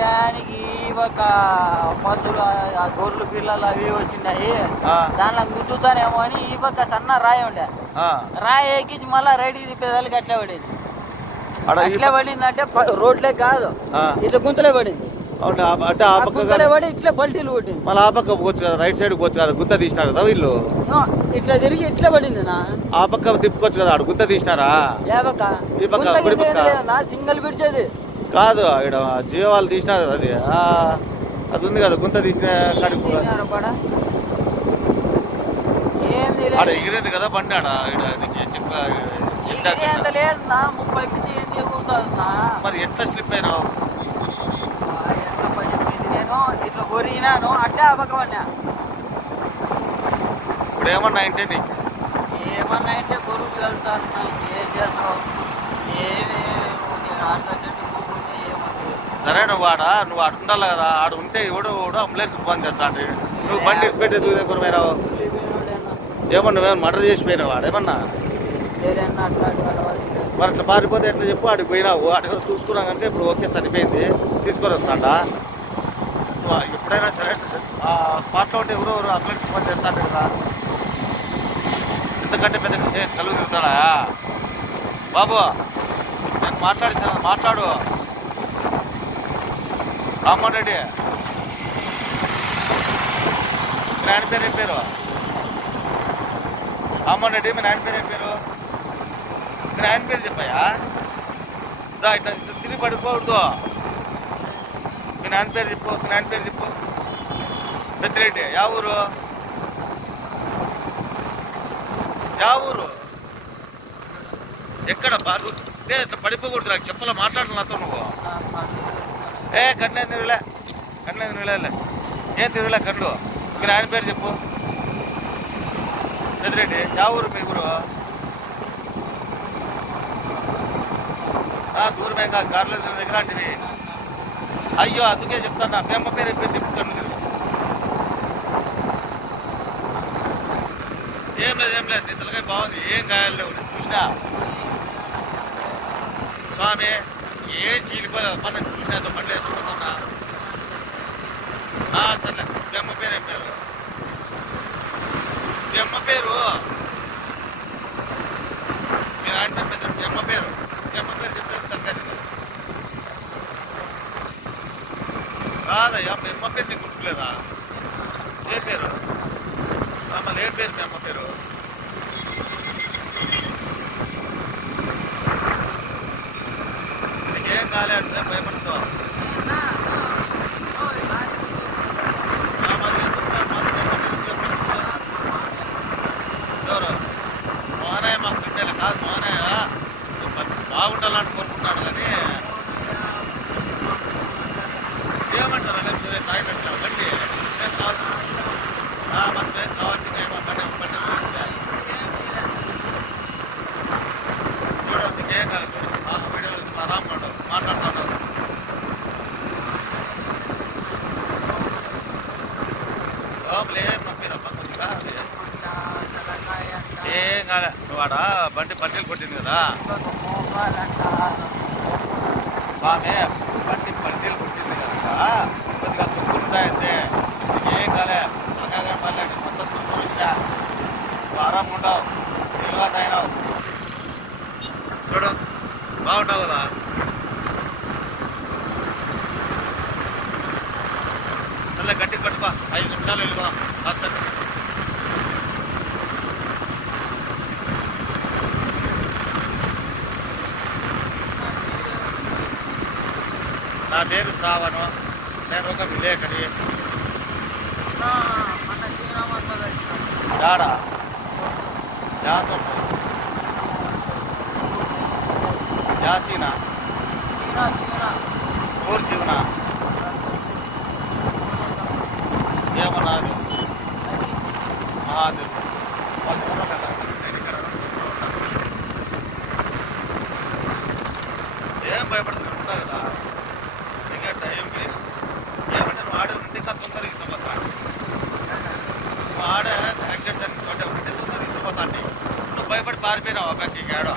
టయానికి ఒక పశువులు గొర్రెలు పిల్లలు అవి వచ్చినాయి దానిలో గుద్దుతానేమో అని ఈ పక్క సన్న రాయి ఉండే రాయి ఎక్కించి మళ్ళా రైడ్కి తిప్పేదానికి అట్లే పడేది. అట్లే పడింది అంటే రోడ్లే కాదు ఇట్లా గుంతలే పడింది. గుంతలే పడి ఇట్లా పల్టీలు కొట్టింది. మళ్ళీ ఆ పక్క పోవచ్చు కదా, రైట్ సైడ్ పోవచ్చు కదా, గుంత తీసినారు కదా వీళ్ళు. ఇట్లా తిరిగి ఇట్లా పడింది నా ఆ పక్క తిప్పుకోవచ్చు కదా, ఆడు గుంత తీసినారా ఈ పక్క సింగిల్ బ్రిడ్జ్ అది కాదు, ఇక్కడ జియో వాళ్ళు తీసినారు కదా అది. అది ఉంది కదా గుంత తీసిన ఆడ ఎగిరేది కదా బండి. ఆడ లేదు 30 మరి ఎట్లా స్లిప్ అయినావు? నేను ఇట్లా కొరిగినాను అట్లే అవ్వకమన్నా. ఇప్పుడు ఏమన్నా అంటే నీకు ఏమన్నా అంటే గొరువులు వెళ్తాను ఏం చేస్తావు ఏమి సరే నువ్వు ఆడ ఉండాలి కదా. ఆడ ఉంటే ఎవడు అంబులెన్స్ బంద్ చేస్తాడు. నువ్వు బండి ఇచ్చిపెట్టి దగ్గర పోయినావు ఏమన్నా నువ్వేమన్నా మర్డర్ చేసిపోయినావు వాడేమన్నా? మరి అట్లా పారిపోతే ఎట్లా చెప్పు? ఆడికి పోయినావు అక్కడ చూసుకున్నా కనుక ఇప్పుడు ఓకే సరిపోయింది తీసుకొని వస్తాడా. నువ్వు ఎప్పుడైనా సరే స్పాట్లో ఉంటే ఎవరు అంబులెన్స్ బంద్ చేస్తాడు కదా. ఎందుకంటే పెద్ద కలుగు తిరుగుతాడా బాబు? నేను మాట్లాడిస్తాను, మాట్లాడు. రామ్మోహన్ రెడ్డి మీ నాయన పేరు ఏం పేరు? రామ్మోహన్ రెడ్డి మీ నాయన పేరు ఏం పేరు? మీ నాయన పేరు చెప్పాయా? ఇట్లా తిరిగి పడిపోకూడదు. మీ నాయన పేరు చెప్పు, మీ నాయన పేరు చెప్పు. పెద్దిరెడ్డి యా ఊరు? యా ఊరు? ఎక్కడ బాగు ఇట్లా పడిపోకూడదు. నాకు చెప్పాలా మాట్లాడు నాతో నువ్వు. కన్నేది తిరుగులే, కన్నేది తిరుగులే, ఏం తిరుగులే కళ్ళు. మీరు ఆయన పేరు చెప్పు. పెద్దిరెడ్డి యా ఊరు మీ ఊరు? దూరమే కాదు, కార్లో దగ్గర అంటివి. అయ్యో అందుకే చెప్తాను. మీ అమ్మ పేరు చెప్పి చెప్తాను. ఏం లేదు నీ తలకాయ బాగుంది, ఏం గాయాలు లేవు. నేను చూసినా స్వామి ఏం చీలిపోలేదు. మన చూసినా బండి వేసుకుంటున్నా. సర్లే మీ అమ్మ పేరు ఏం పేరు? మీ అమ్మ పేరు మీరు ఆయన పేరు మీ అమ్మ పేరు చెప్తే తగ్గదు కాదయ్యా. మీ అమ్మ పేరు నీకు గుర్తులేదా? ఏ పేరు? మళ్ళీ ఏం పేరు మీ అమ్మ పేరు? నీకేం కాలేదు భయపడుతో. ఎవరు మోహనయ్య మాకు పెట్టేలా కాదు. మోహనయ్య బాగుండాలని కోరుకుంటాడు కానీ ఏమంటారు అంటే తాగిపెట్టినా బట్టి నేను కావాల్సింది మనకి కావాల్సింది ఏమో బట్టి చూడు. నీకేం కాదు చూడు. వీడియో రామ్మడు మాట్లాడుతున్నాడు. లోపల ఏం నొప్పిదమ్మా కొద్దిగా ఏం కాలే. నువ్వు ఆడ బండి పల్టీలు కొట్టింది కదా స్వామి, బండి పల్టీలు కొట్టింది కనుక కొద్దిగా తుక్కులుంటాయంతే. నీకేం కాలే. తనగా పర్లేదు మొత్తం చూసుకొని వచ్చినా. నువ్వు ఆరాం ఉండవు, నీళ్ళుగా తాగినావు. చూడు బాగుంటావు కదా. సర్లే గట్టి పట్టుకో, 5 నిమిషాలు వెళ్ళిపోదాం హాస్పిటల్. నా పేరు శ్రావణు, నేను ఒక విలేకరి. యాడా యాసీనా ఊరు జీవన ఏమన్నది మహాదేవ్ ఏం భయపడుతుంది ఉంటా కదా. నీకే టైంకి ఏమంటే నువ్వు ఆడే ఉంటే ఇంకా తొందరగా తీసుకుపోతా. నువ్వు ఆడే యాక్సిడెంట్స్ అన్ని చోటే ఉంటే తొందరగా తీసుకుపోతా. నువ్వు భయపడి పారిపోయినావు అక్కడికి ఏడో.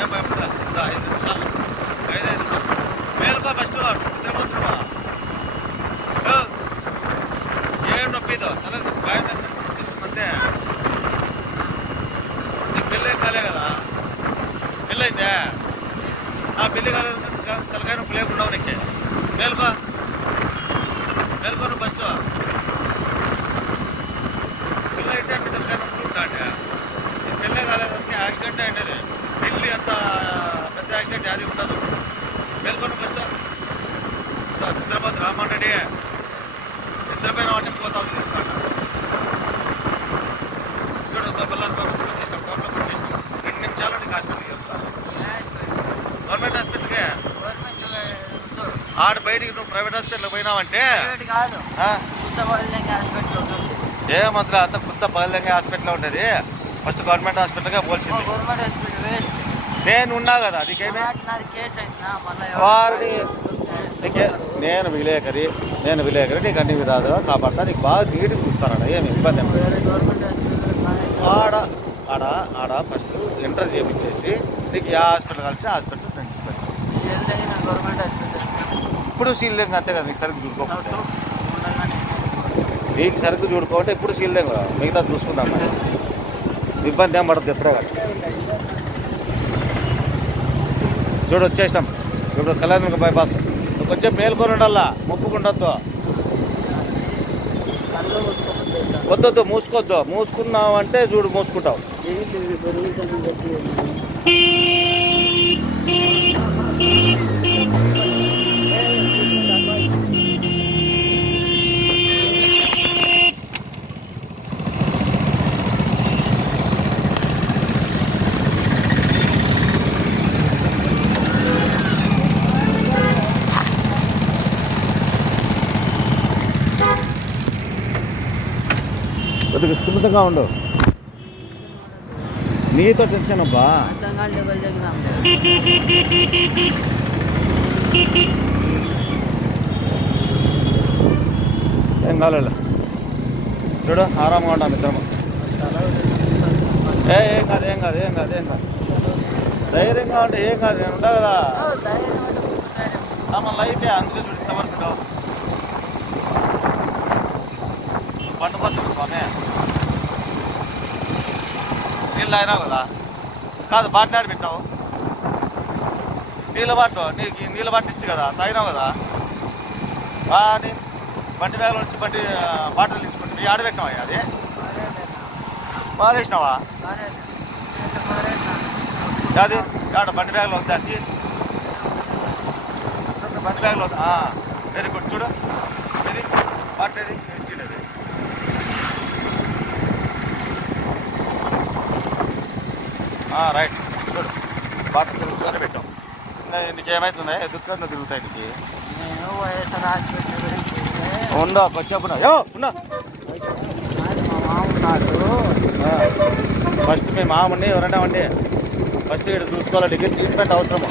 ఏం భయపడతా 5 నిమిషాలు పెళ్లి కాలేదు తలకాయ నొప్పి లేకుండా నీకే మేలుకో నువ్వు ఫస్ట్ పిల్ల అయితే అంటే తలకాయ నొప్పి ఉంటా అంటే పెళ్ళే కాలేదానికి యాక్సిడెంట్ అయినది పెళ్ళి అంత పెద్ద యాక్సిడెంట్ అది ఉండదు మేలుకో నువ్వు ఫస్ట్ నిద్రపోతు రామన్ రెడ్డి నిద్రపోయిన వాటిని పోతావు చెప్తాను చూడు పిల్లలు వచ్చేసినాం టౌన్లోకి వచ్చేసినాం 2 నిమిషాలు నీకు హాస్పిటల్కి వెళ్తాను గవర్నమెంట్ హాస్పిటల్కే ఆడ బయటికి నువ్వు ప్రైవేట్ హాస్పిటల్కి పోయినావంటే ఏమంతా అంత కొత్త పగలంగా హాస్పిటల్ ఉంటుంది ఫస్ట్ గవర్నమెంట్ హాస్పిటల్గా పోల్చింది నేను ఉన్నా కదా నీకేమి వారిని నేను విలేకరి నీకు అన్ని విధాలుగా కాపాడతా నీకు బాగా నీటికి చూస్తానన్న ఏమి ఇబ్బంది ఆడ ఫస్ట్ ఎంటర్ చేయించేసి నీకు ఏ హాస్పిటల్ కలిసి హాస్పిటల్ తీసుకొచ్చి ఇప్పుడు సీల్లేం అంతే కదా నీకు సరుకు చూడుకోకపోతే నీకు సరుకు చూడుకోమంటే ఇప్పుడు సీల్లేం కదా మిగతా చూసుకుందాం మరి ఇబ్బంది ఏం పడుతుంది ఎప్పుడే కదా చూడు వచ్చేసినాం ఇప్పుడు కళ్యాణ బైపాస్ నువ్వు కొంచెం మేల్కొని ఉండాలా మొప్పుకుండొద్దు వద్దొద్దు మూసుకున్నావు అంటే చూడు మూసుకుంటావు కొద్దిగా సున్నితంగా ఉండు నీతో టెన్షన్ అబ్బా ఏం కాలేదు చూడు ఆరాంగా ఉంటాం ఇద్దరము ఏం కాదు ధైర్యంగా ఉంటే ఏం కాదు నేను ఉంటా కదా మన లైఫ్ అందుకే చూడు ఇంతవరకు పండుపోతుంది స్వామి నీళ్ళు తాగినావు కదా కాదు బాటిల్ పెట్టావు నీళ్ళ బాటిల్ ఇచ్చి కదా తాగినావు కదా అని బండి బ్యాగ్లో నుంచి బాటిల్ తీసుకుంటే ఆడబెట్టినావా అది పారేసినావా అది ఆడ బండి బ్యాగ్లో వద్దా అది బండి బ్యాగ్లో వద్దా వెరీ గుడ్ చూడు ఇది బాటిల్ ఇది ఇచ్చిండేది రైట్ చూడు బాటిల్ తిరుగుతూనే పెట్టాం నీకు ఏమవుతుందా ఎదుర్కొందా తిరుగుతాయి నీకు ఉండో వచ్చేప్పుడు ఉన్నా ఫస్ట్ మీ మామని ఎవరైనా అండి ఫస్ట్ ఇక్కడ చూసుకోవాలి డిగ్రీ ట్రీట్మెంట్ అవసరము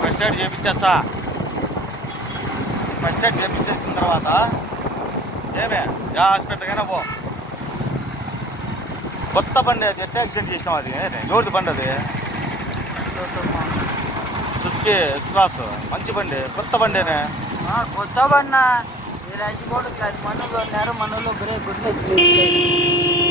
ఫస్ట్ ఎయిడ్ చేయించేస్తా ఫస్ట్ ఎయిడ్ చేయించేసిన తర్వాత ఏమే యా హాస్పిటల్కైనా పో కొత్త బండి అది ఎట్లా యాక్సిడెంట్ చేసినాం అది ఎవరిది బండి అది సుజుకి ఎస్-క్రాస్ మంచి బండి కొత్త బండినే కొత్త బండి మనలో బ్రేక్ గుడ్